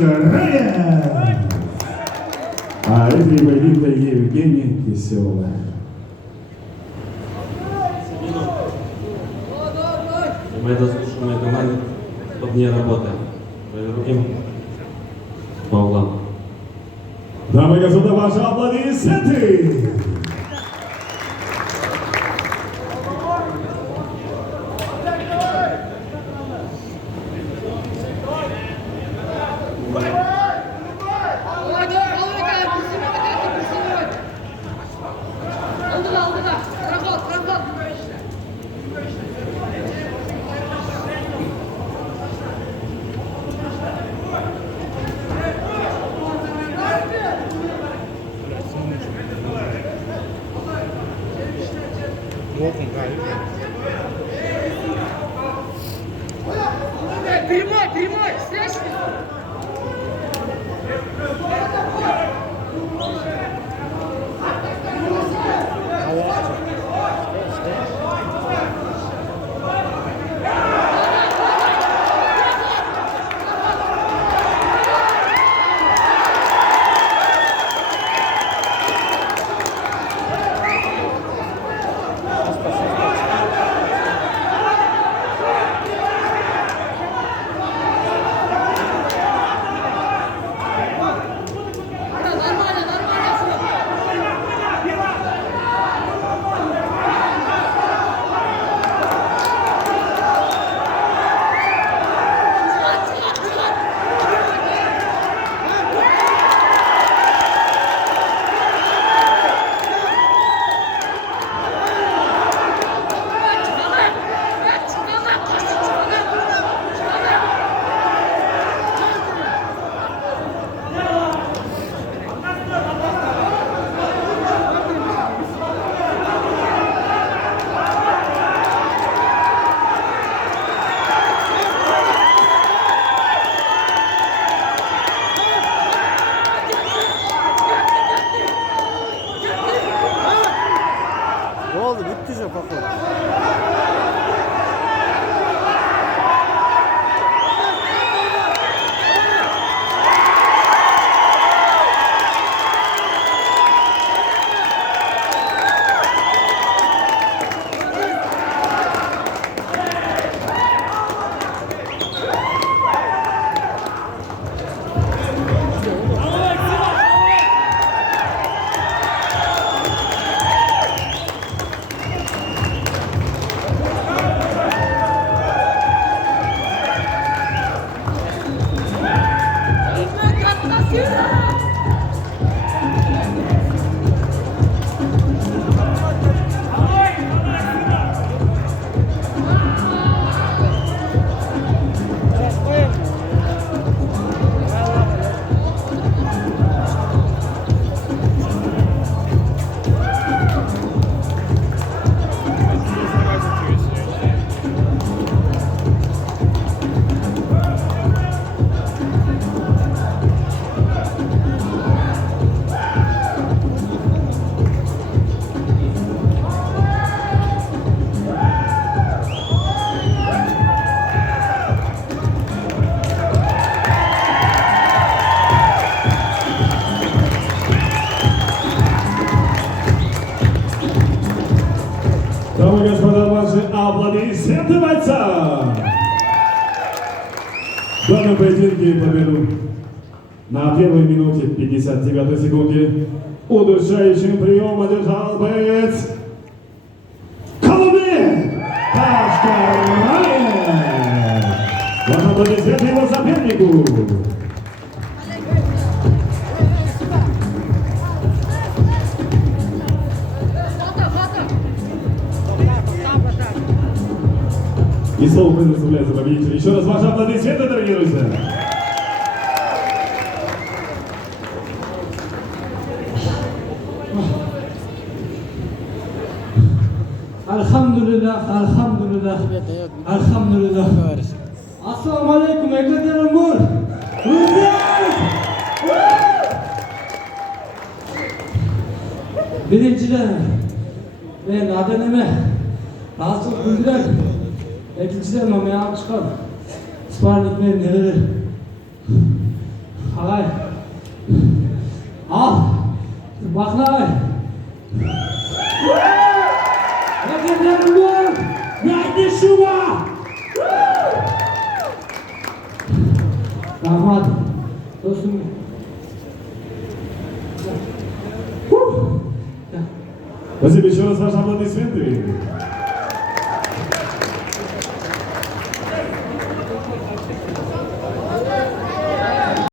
Пашка. А этой поединка Евгений Киселов. Мы дослушаем команду, чтобы не работали. Другим по углам. Дамы и господа, ваши аплодисменты! Прямой, связь! Ne oldu? Bitti Japon. Дамы и господа, ваши аплодисменты бойцам! В данном поединке победу на первой минуте 59 секунде удушающим приемом одержал боец Колумбия Пашка Райан! Ваши аплодисменты его сопернику! И слово предоставляется победителю. Еще раз ваши аплодисменты, дорогие друзья. Alhamdulillah, alhamdulillah, alhamdulillah. Assalamu alaikum, Ekaterinburg. Birinciden ben adeneme nasıl bildiren, ikinciden mamaya çıkan sparliklerin neleri Ağay. Al. Baklay. Ekletelim Mur. Haydi şuna. Rahmat. Dostum. Спасибо, еще раз ваши аплодисменты.